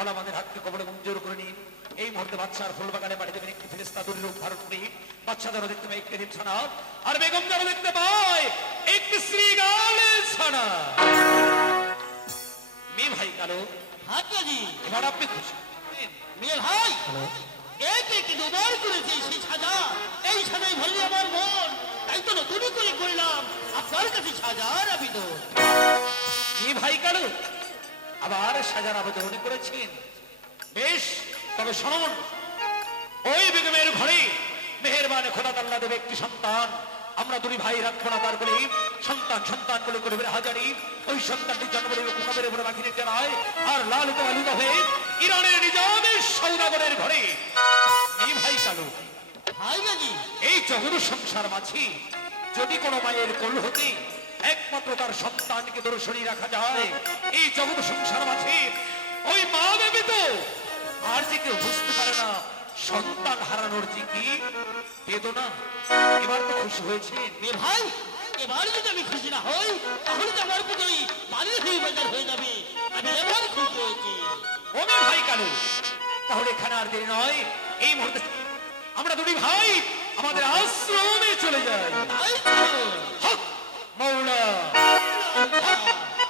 আল্লাহ আমাদের হাতকে কবলে মঞ্জুর করে নিন। এই মুহূর্তে বাচ্চার ফুল বাগানে বাড়ি দেবেন একটি ফেরিস্তা করি। বাচ্চা যেন দেখতে পায় একটি ছানা আর বেগম যেন দেখতে পায় একটি ছানা মেয়ে ভাই কালো। হাতজি এবার আপনি খুশি। মেয়ে ভাই এই যে কি দুবার করেছে সেই সাজা? এই সাজাই ভরলি আমার মন। তাই তো নতুনই করে করলাম। আপনার কাছে সাজার আবেদন। মেয়ে ভাই কালো আবার সাজার আবেদন করেছেন। বেশ তবে শুনুন। ওই বেগমের ঘরে মেহেরবান খোদা তাল্লা দেবে একটি সন্তান। আমরা দুই ভাই রাখব না তার বলি সন্তান সন্তান বলে করে বেড়ে হাজারি ওই সন্তানটি জন্ম নেবে কুকাবের উপরে বাকি নিতে নয় আর লালিত আলিত হয়ে ইরানের নিজামের সৌদাগরের ঘরে। এই ভাই কালু ভাই এই জগৎ সংসার মাছি যদি কোনো মায়ের কোল হতে একমাত্র তার সন্তানকে দর্শনী রাখা যায়। এই জগৎ সংসার মাঝে ওই মা দেবী তো আর যে কেউ বুঝতে পারে না সন্তান হারানোর যে কি বেদনা। এবার তো খুশি হয়েছে। মেয়ে ভাই এবার যদি আমি খুশি না হই তাহলে তো আমার পুজোই বাড়ির হয়ে বাজার হয়ে যাবে। আমি এবার খুশি হয়েছি। ও মেয়ে ভাই কালু তাহলে এখানে আর দেরি নয়। এই মুহূর্তে আমরা দুটি ভাই আমাদের আশ্রমে চলে যাই। তাই মৌলা।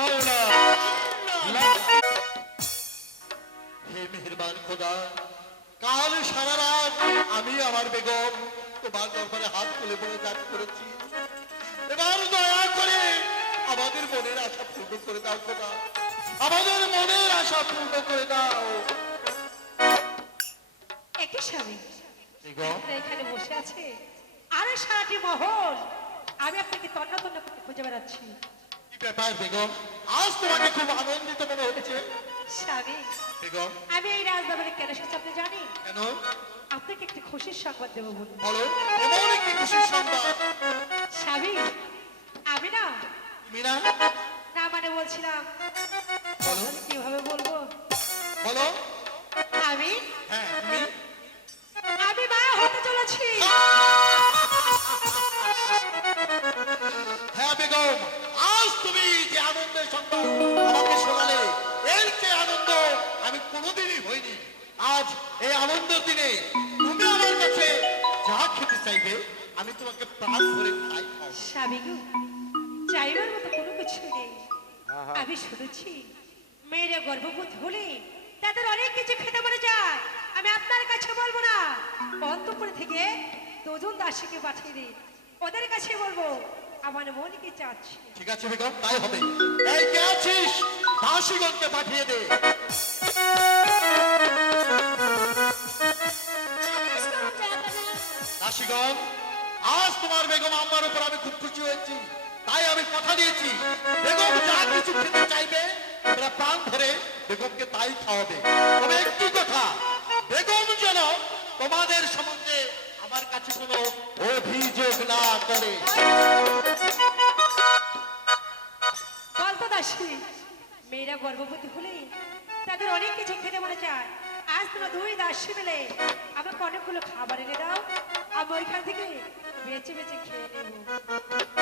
মৌলা। হে মেহেরবান খোদা কাল সারা রাত আমি আমার বেগম তোমার দরবারে হাত তুলে বলে দান করেছি। এবার দয়া করে আমাদের মনের আশা পূর্ণ করে দাও খোদা। আমাদের মনের আশা পূর্ণ করে দাও। একই স্বামী এখানে বসে আছে? আরে সারাটি মহল। আমি আপনাকে তন্ন তন্ন করতে খুঁজে বেড়াচ্ছি। কি ব্যাপার বেগম? আজ তোমাকে খুব আনন্দিত মনে হচ্ছে। স্বামী বেগম? আমি এই রাজদরবারে কেন এসেছি আপনি জানেন? কেন? আপনাকে একটি খুশির সংবাদ দেবো বলুন। বলো এমন একটি খুশির সংবাদ? স্বামী আমি না তুমি না মানে বলছিলাম বলো। কীভাবে বলব? বলো। আমি হ্যাঁ তুমি? আমি মা হতে চলেছি। আমাকে শোনালে এর চেয়ে আনন্দ আমি কোনোদিনই হইনি। আজ এই আনন্দের দিনে তুমি আমার কাছে যা খেতে চাইবে আমি তোমাকে প্রাণ ভরে খাই। স্বামী গো চাইবার মতো কোনো কিছু নেই। আমি শুনেছি মেয়েরা গর্ভবতী হলে তাদের অনেক কিছু খেতে মনে যায়। আমি আপনার কাছে বলব না। অন্তপুরে থেকে দুজন দাসীকে পাঠিয়ে দিন। ওদের কাছে বলব আমার মন কি ঠিক আছে বেগম তাই হবে। এই, কে আছিস? দাসীগণকে পাঠিয়ে দে। দাসীগণ, আজ তোমার বেগম আমার উপর আমি খুব খুশি হয়েছি। তাই আমি কথা দিয়েছি। বেগম যা কিছু খেতে চাইবে, তোমরা প্রাণ ধরে বেগমকে তাই খাওয়াবে। তবে একটি কথা, বেগম যেন তোমাদের সম্বন্ধে আমার কাছে কোনো অভিযোগ না করে। দাসী মেয়েরা গর্ভবতী হলে তাদের অনেক কিছু খেতে মনে চায়। আজ তোমরা দুই দাসী মিলে আমাকে অনেকগুলো খাবার এনে দাও। আমি ওইখান থেকে বেঁচে বেঁচে খেয়ে নেব।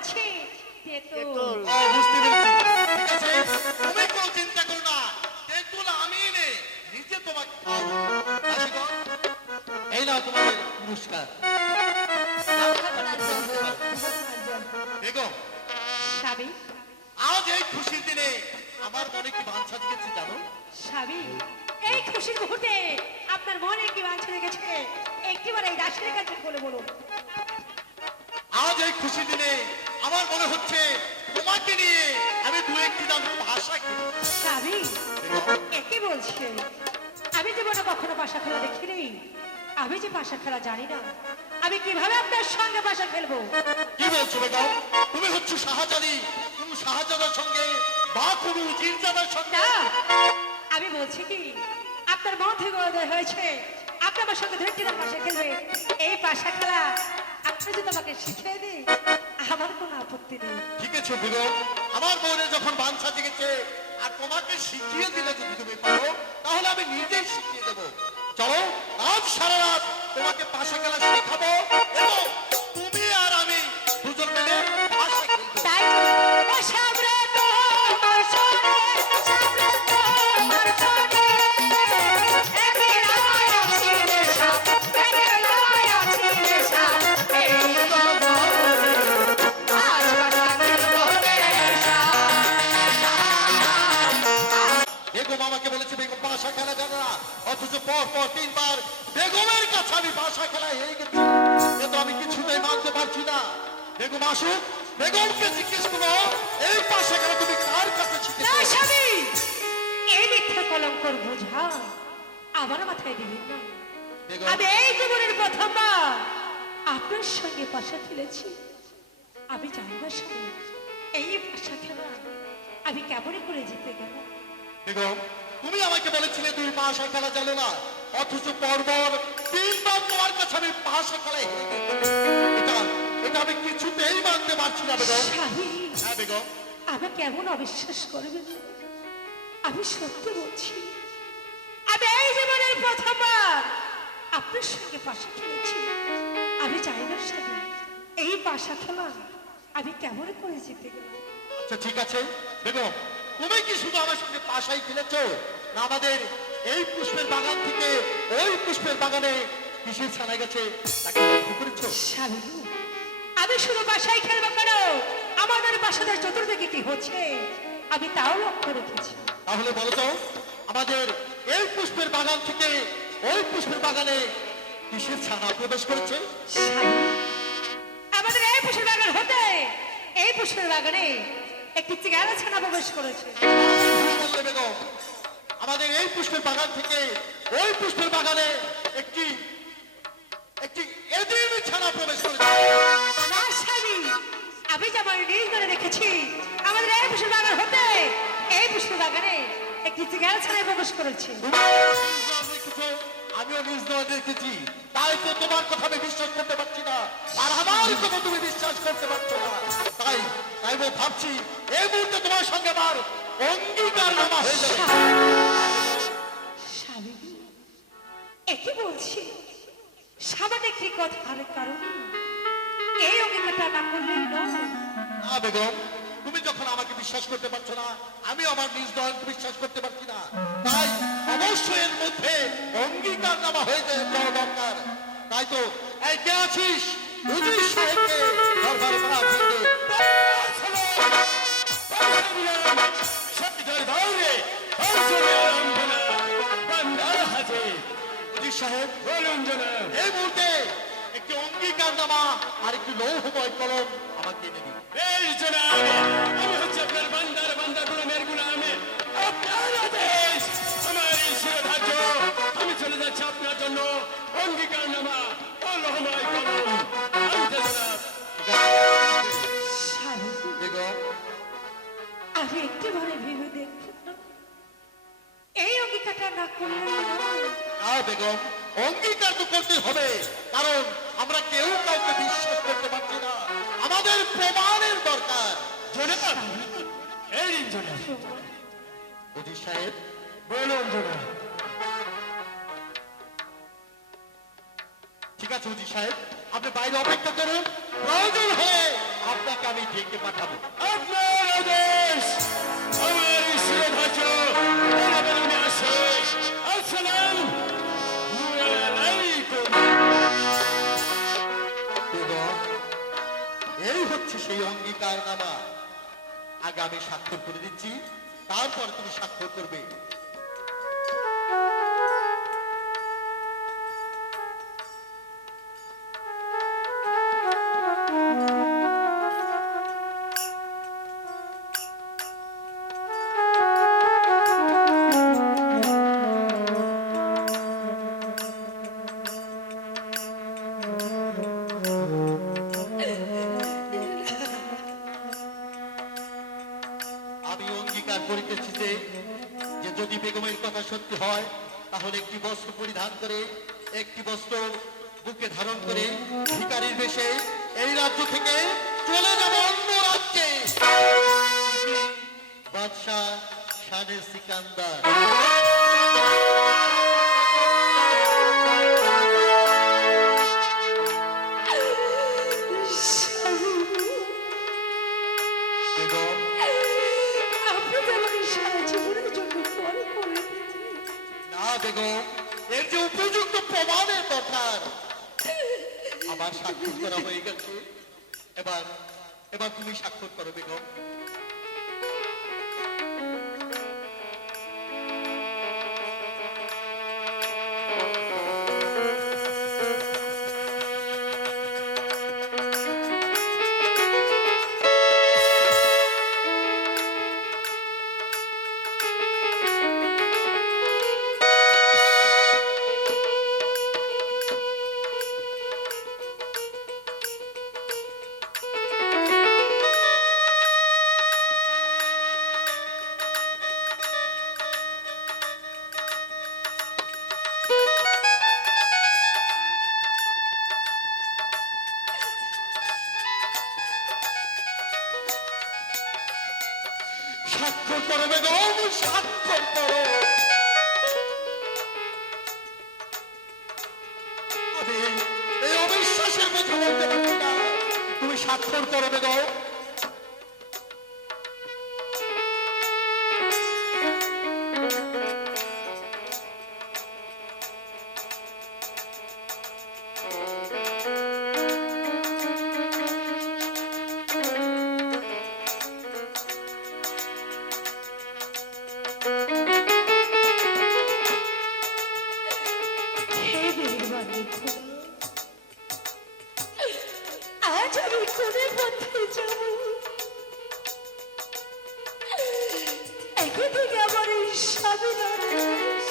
তার তেঁতুল। বুঝতে পেরেছি। আছে তুমি কোনো চিন্তা করো না। তেঁতুল আমি এনে নিজে তোমাকে খাওয়াবো। এই নাও তোমাদের পুরস্কার। বেগম স্বামী আজ এই খুশির দিনে আমার মনে কি বাঞ্ছা দিয়েছি জানো? স্বামী এই খুশির মুহূর্তে আপনার মনে কি বাঞ্ছা লেগেছে একটিবার এই রাশির কাছে বলে বলুন। আজ এই খুশির দিনে আমার মনে হচ্ছে তোমাকে নিয়ে আমি দু একটি দাম ভাষা কিনি স্বামী একে বলছে আমি জীবনে কখনো পাশা খেলা দেখিনি। আমি যে পাশা খেলা জানি না আমি কীভাবে আপনার সঙ্গে পাশা খেলব? কি বলছো বেগম তুমি হচ্ছে শাহজাদি তুমি শাহজাদার সঙ্গে বা কোনো জিনজাদার সঙ্গে? না আমি বলছি কি আপনার মন থেকে উদয় হয়েছে আপনি আমার সঙ্গে ধরে কিনা পাশা খেলবে। এই পাশা খেলা আপনি যদি আমাকে শিখিয়ে দিই আমার কোনো আপত্তি নেই। ঠিক আছে বুড়ো আমার মনে যখন বাঞ্ছা জেগেছে, আর তোমাকে শিখিয়ে দিলে যদি তুমি পারো, তাহলে আমি নিজেই শিখিয়ে দেবো। চলো, আজ সারা রাত তোমাকে পাশা খেলা শেখাবো এবং পর পর তিনবার বেগমের কাছে আমি পাশা খেলা হেরে গেছি। কিন্তু আমি কিছুতেই মানতে পারছি না। বেগম আসুক বেগমকে জিজ্ঞেস করো এই পাশা খেলা তুমি কার কাছে না স্বামী! এই মিথ্যা কলঙ্কর বোঝা আমার মাথায় দিবেন না। আমি এই জীবনের প্রথমবার আপনার সঙ্গে পাশা খেলেছি। আমি জানি না স্বামী এই পাশা খেলা আমি কেমনই করে জিতে গেলাম? বেগম তুমি আমাকে বলেছিলে তুই পাশা খেলা জানো না। অথচ পরপর তিনবার তোমার কাছে আমি পাশা খেলা হেরে এটা এটা আমি কিছুতেই মানতে পারছি না বেগম। হ্যাঁ বেগম। আমি কেমন অবিশ্বাস করবেন না? আমি সত্যি বলছি। আমি এই জীবনের প্রথমবার আপনার সঙ্গে পাশা খেলেছি। আমি চাই না এই পাশা খেলা আমি কেমন করে জিতে গেলাম। আচ্ছা ঠিক আছে। বেগম তুমি কি শুধু আমার সঙ্গে পাশাই খেলেছো? না আমাদের এই পুষ্পের বাগান থেকে ওই পুষ্পের বাগানে কিসের ছানা গেছে? তাকে লক্ষ্য করেছ? আমি শুধু বাসায় খেলব কেন? আমাদের বাসাদের চতুর্দিকে কি হচ্ছে? আমি তাও লক্ষ্য রেখেছি। তাহলে বলো তো আমাদের এই পুষ্পের বাগান থেকে ওই পুষ্পের বাগানে কিসের ছানা প্রবেশ করেছে? আমাদের এই পুষ্পের বাগান হতে এই পুষ্পের বাগানে একটি চিগারা ছানা প্রবেশ করেছে। আমাদের এই পুষ্পের বাগান থেকে ওই পুষ্পের বাগানে একটি একটি এদিন ছানা প্রবেশ করেছে। না স্বামী আমি যেমন নিজ ধরে রেখেছি আমাদের এই পুষ্পের বাগান হতে এই পুষ্পের বাগানে একটি চিগারা ছানায় প্রবেশ করেছে। আমিও নিজ নয় দেখেছি। তাই তো তোমার কথা আমি বিশ্বাস করতে পারছি না। আর আমার কথা তুমি বিশ্বাস করতে পারছ না। তাই তাই আমি ভাবছি এই মুহূর্তে তোমার সঙ্গে আমার অঙ্গীকার নামা হয়ে যাবে। একই বলছি সামান্য একটি কথার কারণে এই অভিজ্ঞতা না করলেই নয়। না বেগম। তুমি যখন আমাকে বিশ্বাস করতে পারছ না, আমি আমার নিজ দলকে বিশ্বাস করতে পারছি না। তাই অবশ্যই এর মধ্যে অঙ্গীকার নামা হয়ে যায় দরকার। তাই তো, এই কে আছিস। সাহেব, এই মুহূর্তে অঙ্গীকার নামা আর একটি লৌহময় কলম আমাকে এনে দিন। এই জনাব, আমি হচ্ছে আপনার বান্দার বান্দা গোলামের গোলামে আপনার আদেশ আমার এই শিরোধার্য আমি চলে যাচ্ছি আপনার জন্য। অঙ্গীকার নামা অলহময় কলম। আনতে জনাব। স্বামী বেগম আমি একটিবারে ভেবে দেখুন এই অঙ্গীকারটা না করলে না বেগম অঙ্গীকার তো করতে হবে আমরা কেউ কাউকে বিশ্বাস করতে পারছি না। আমাদের প্রমাণের দরকার। জনতা এই জনতা সাহেব বলুন জনতা ঠিক আছে সাহেব আপনি বাইরে অপেক্ষা করুন। প্রয়োজন হয়ে আপনাকে আমি ডেকে পাঠাবো। আপনার আদেশ। সেই অঙ্গীকার নামা। আগে আমি স্বাক্ষর করে দিচ্ছি তারপর তুমি স্বাক্ষর করবে। থেকে চলে যাব অন্য রাজ্যে। বাদশাহ শানে সিকান্দার। বেগম, এর যে উপযুক্ত প্রমাণের দরকার আমার স্বাক্ষর করা হয়ে গেছে। এবার এবার তুমি স্বাক্ষর করো বেগম। করো। বেগম এই অবিশ্বাসের কথা তুমি স্বাক্ষর করো বেগম আমি কোনে পথে যাব একে থেকে আমার এই স্বামীর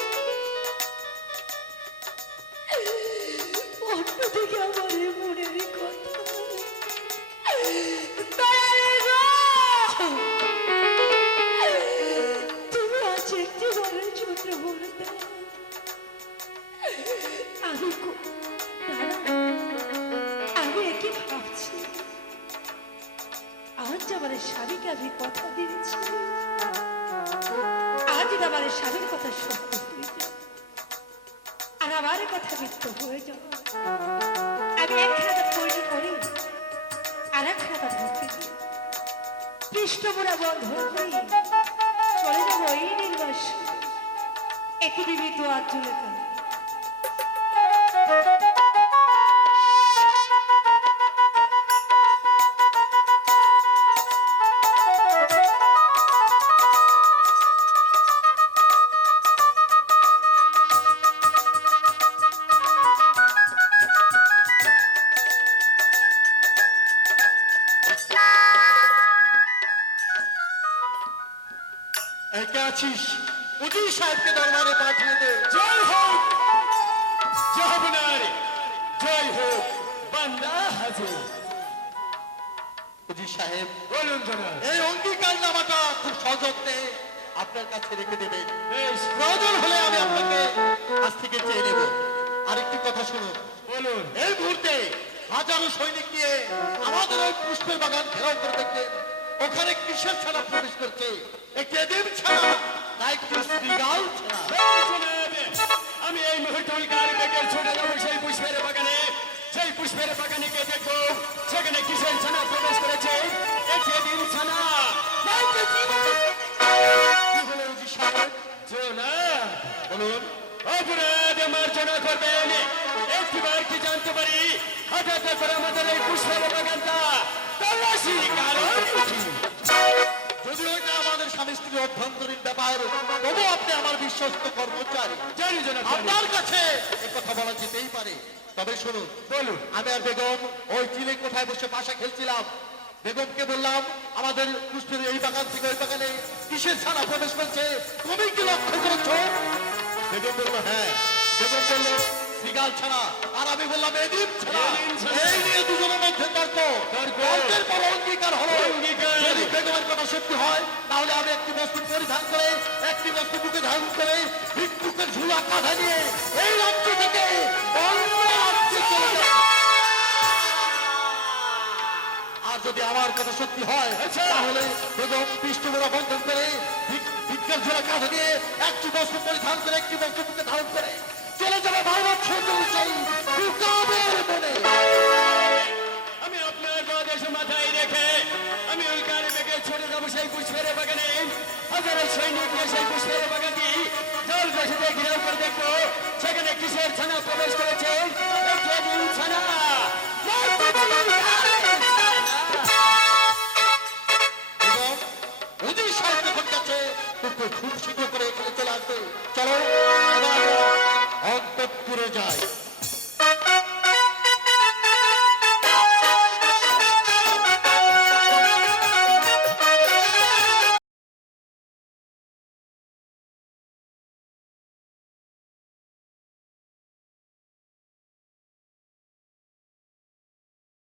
আর আমার কথা মিথ্য হয়ে যাও। আমি তৈরি করি, আর একখানা খাতা ধরতে কৃষ্ণপুরা বন্ধ করি চলে যাব এই নির্বাস একই বিবৃত একে আছিস? উজির সাহেবকে দরবারে পাঠিয়ে দে। জয় হোক। জহবনার জয় হোক। বান্দা হাজির। উজির সাহেব বলুন জনাব। এই অঙ্গীকার নামাটা খুব সযত্নে আপনার কাছে রেখে দেবেন। প্রয়োজন হলে আমি আপনাকে আজ থেকে চেয়ে নেব। আরেকটি কথা শুনুন। বলুন। এই মুহূর্তে হাজারো সৈনিক নিয়ে আমাদের ওই পুষ্পের বাগান ঘেরাও করে দেখবেন ওখানে কিসের ছাড়া প্রবেশ করছে? ছাড়া তাই আমি এই মুহূর্তে উল্কার বেগে ছুটে যাব সেই পুষ্পের বাগানে। সেই পুষ্পের বাগানে গিয়ে দেখব সেখানে কিসের ছানা প্রবেশ করেছে? ছানা। কি হলো জি সাহেব? না বলুন। অপরাধ মার্জনা করবেন। একটিবার কি জানতে পারি? হঠাৎ করে আমাদের এই পুষ্পের বাগানটা? যদিও এটা আমাদের স্বামী স্ত্রীর অভ্যন্তরীণ ব্যাপার তবু আপনি আমার বিশ্বস্ত কর্মচারী। জানি জনাব জানি। আপনার কাছে কথা বলা যেতেই পারে। তবে শুনুন বলুন। আমি আর বেগম ওই চিলে কোঠায় বসে পাশা খেলছিলাম। বেগমকে বললাম আমাদের পুষ্পের এই বাগান থেকে ওই বাগানে কিসের ছানা প্রবেশ করছে? তুমি কি লক্ষ্য করেছ? বেগম বলল হ্যাঁ। বেগম বলল সিগাল ছাড়া আর আমি বললাম এদিন ছাড়া। এই নিয়ে দুজনের মধ্যে তর্ক। তর্ক। তর্কের পর অঙ্গীকার হলো। যদি বেগমের কথা সত্যি হয় তাহলে আমি একটি বস্তু পরিধান করে একটি বস্তু বুকে ধারণ করে ভিক্ষুকের ঝুলা কাঁধা নিয়ে এই রাজ্য থেকে অন্য রাজ্যে চলে যাব। আর যদি আমার কথা সত্যি হয় আচ্ছা। তাহলে বেগম পৃষ্ঠমোড়া বন্ধন করে ভিক্ষার ঝোলা কাঁধে দিয়ে একটি বস্তু পরিধান করে একটি বস্তু বুকে ধারণ করে। চলে যাবে বারো বছর চলে চাই দুকাবের মনে। আমি আপনার বাদেশ মাথায় রেখে আমি উল্কার বেগে ছুটে যাব সেই পুষ্পের বাগানে। হাজারো সৈনিক নিয়ে সেই পুষ্পের বাগানটি জল বসে ঘিরাও করে দেখব সেখানে কিসের ছানা প্রবেশ করেছে? ছানা। করে এখানে